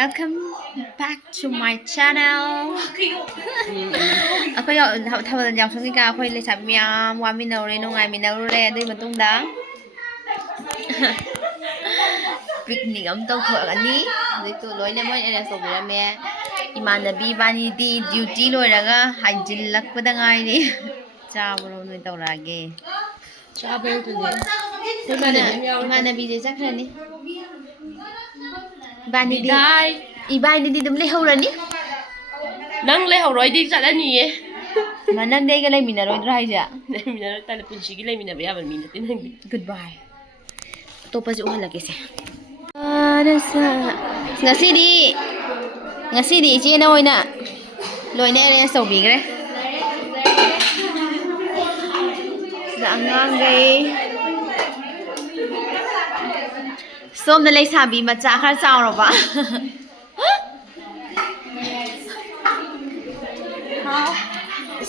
Welcome back to my channel. Aku thabal Yaoshang ni ka aku leishabi mayam waminaure nungykhre adui matungda picnic am tawthorani haujitu loina moi arrange tawbirame imanabi bani di duty loiraga haijillakpada ngairi chabro noi tawrage chabro tu imanabi je chakrani Ibay ni dum lehorani nang lehoroi di chalani ye manang dei ga leiminaroi haija leiminaroi tala punsigi leiminaba yaba mi nati nang goodbye topa ju halake se ngasi di che na oina loina arrange tawbigre da angang gei Som na leishabi macha khar chawroba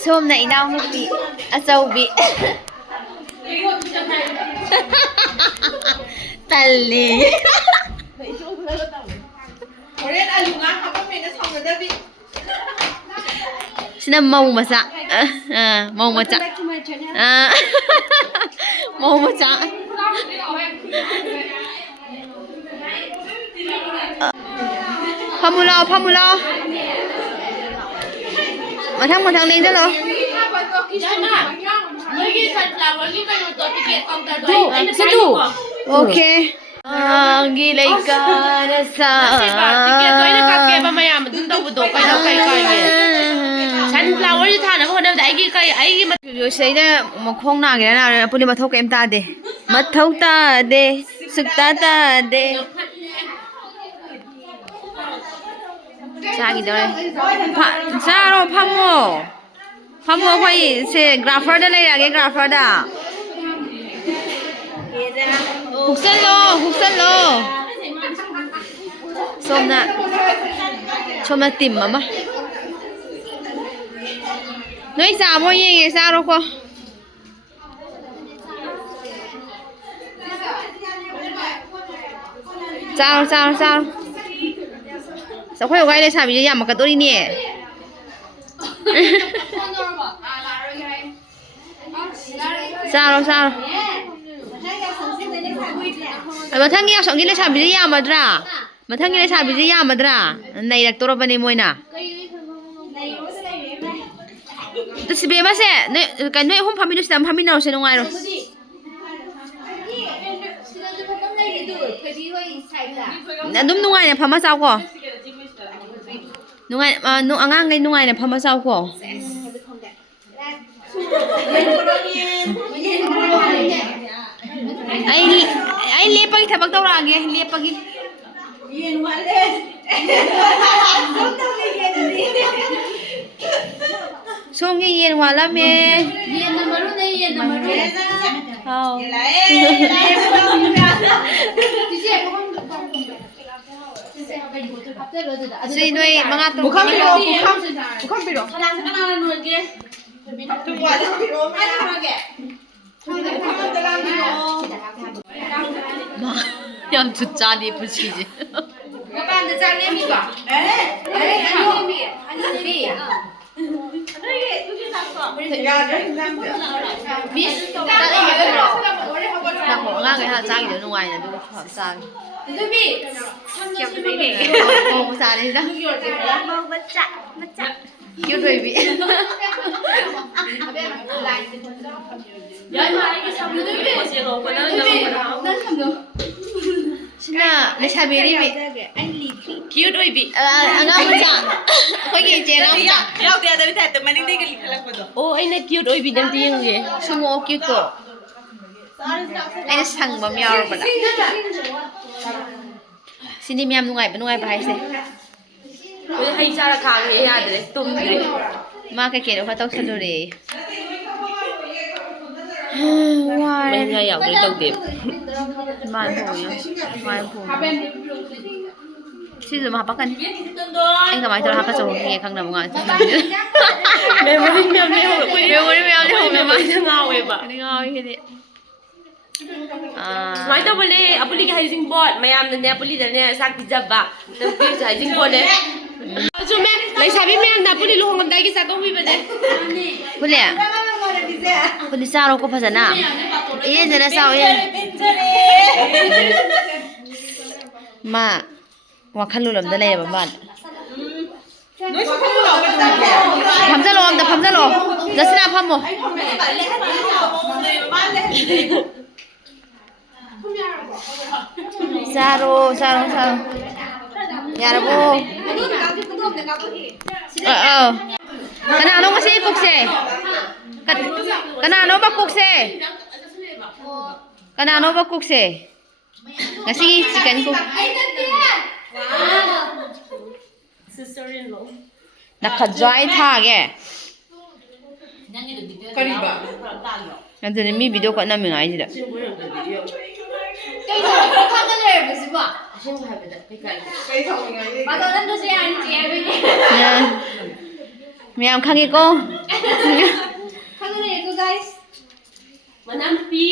Som na inaw nupi achaubi Talli Korean alunga apa mena samadabi Sina mau macha mau macha mau macha Pamulao Matang lên đó rồi Ok ghi lấy cả sa sunflower ji thana ko da ai gi kai ai gi yo sei da mo khong na ge na puni ma thau kem ta de ma thau ta de suk ta de Chagi dore Charo Pamo khoi se grapher da lai age grapher da Huksan lo Somna tim mama Noi sa mo ye sa ro ko Sao Sao khoi gai leishabi je yam ka tori ni Sao Mathang Yaoshang gi leishabi je yamadra Mathang gi leishabi je yamadra nei rak torabani moina Sibe ma se kan noi hom family stam family no se nongai ro Adum nungai na phama saw ko Nungai angang ngai nungai na phama saw ko Ai lepagi thabak tawrage lepagi yen wale Songi yen wala me yen namaru Hao Si noi mga tu bukan biro kana no ge tu wa biro ma ge Yang chuchali puchiji kapan da jang mi ba Nako nga cái hạt trang nó ngoài là đúng hạt trang Mau sa đi đó Cute baby Sina leishabi ri bi cute baby angang macha khoi gi je angang macha yaw dia da ta mani de ge likhalak bodo oh aina cute baby dam ti yeng ge sumo cute to Aina sang ba myaw ba da Sini miyam nungai ba hai se oi hai chara khang ye ya de tum de Ma cái kẻ đó phải tao xin rồi đi mai ngay yaw de tau de Mai phù Chứ rồi mà học anh Anh cảm ơn tôi học các chỗ nghe khăn nào mọi người memory mèo Memory mèo đi không là mai ngao vậy bà Đi ngồi cái gì Sumai to bole apuli ke hijing bot mayam ne apuli dane sak dijaba tapi hijing bot ne sume leishabi me na apuli lu hongam dai ki sakong bi bade Puli Puli sao ko phasana ye jana sao ye ma wakhal lu lam da lay ba ma Phamjalo amda phamjalo jasina phamo Saro Yarabo Kanano kasi kukse Kanano ba kukse Kanano ba kukse Ngasi chicken cook sister-in-law Nakadry thage Kariba. Aduni mi video ko namin ngai sida Mẹ ông khăn nghe cô Manampi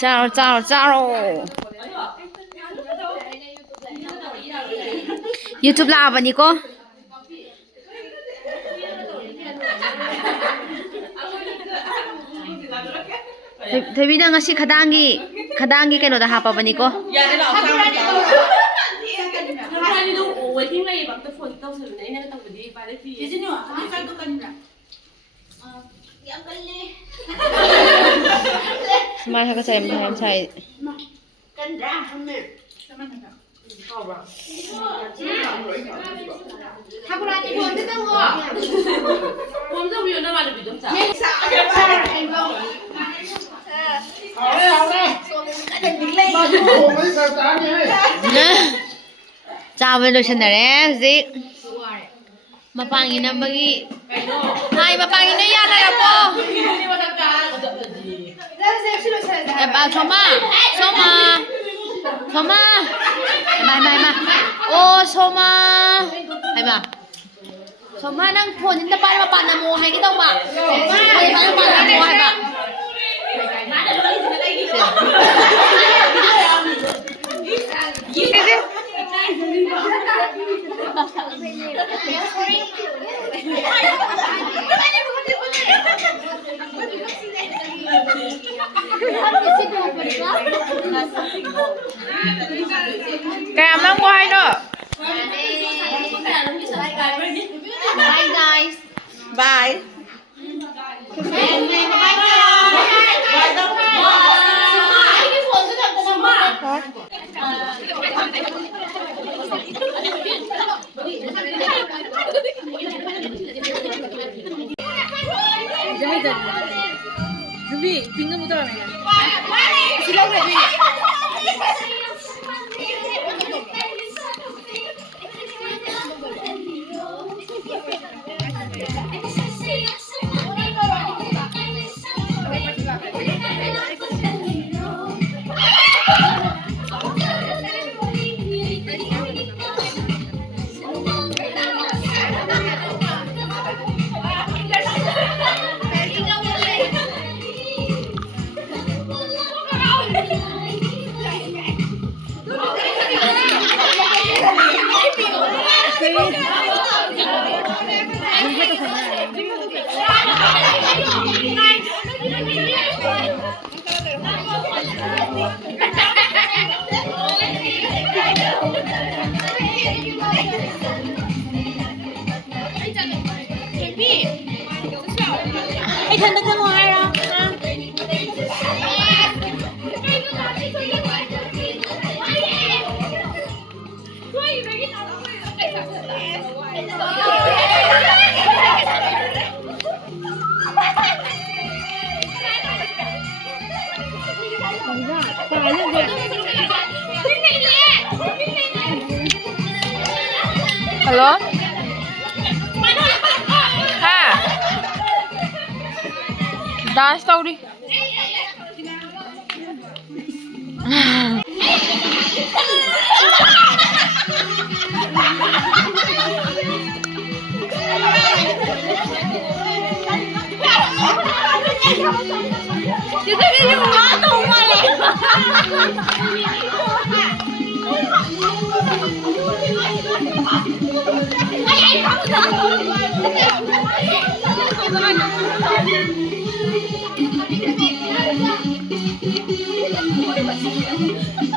Charo YouTube la ba ni ko Thebi na ngasi khadangi keno da hapa ba ni ko Hari do waiting lay bak ta phone tau sun nei na ta budi pa le ti Mai ha ka sai mai sai Hôm sau video nó mà được bị đóng trả Chào với đôi chân này gì mà bằng gì nằm bagi hai mà bằng gì nó ya này là po em bảo Soma mà ô Soma hay mà Soma năng phun những tập bài mà bạn làm mồ hay cái đâu mà hay bạn làm mồ hay bạn Kèm lắm qua hay nữa. Bye guys. Bye. Ruby, tinggal muter mana? Silau Ruby. Anh thân ra ngoài đó. Hello? Ha? Dance tau đi. Hãy subscribe cho kênh Ghiền Mì Gõ để không bỏ lỡ những video hấp dẫn